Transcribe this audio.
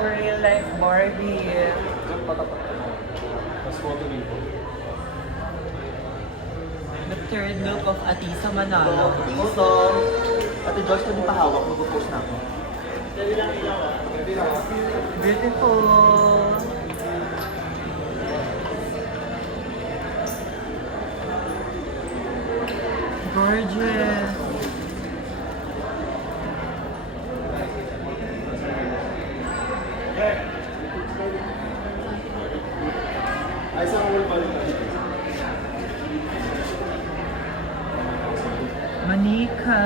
our real life Barbie. Diyan patapat ka na. Tapos photo dito. The third look of Atisa Manalo. Photo. Ate Joyce, pwede pa hawak. Mag-post na ako. Beautiful. Gorgeous. Ay, isang wall pa rin. Manika.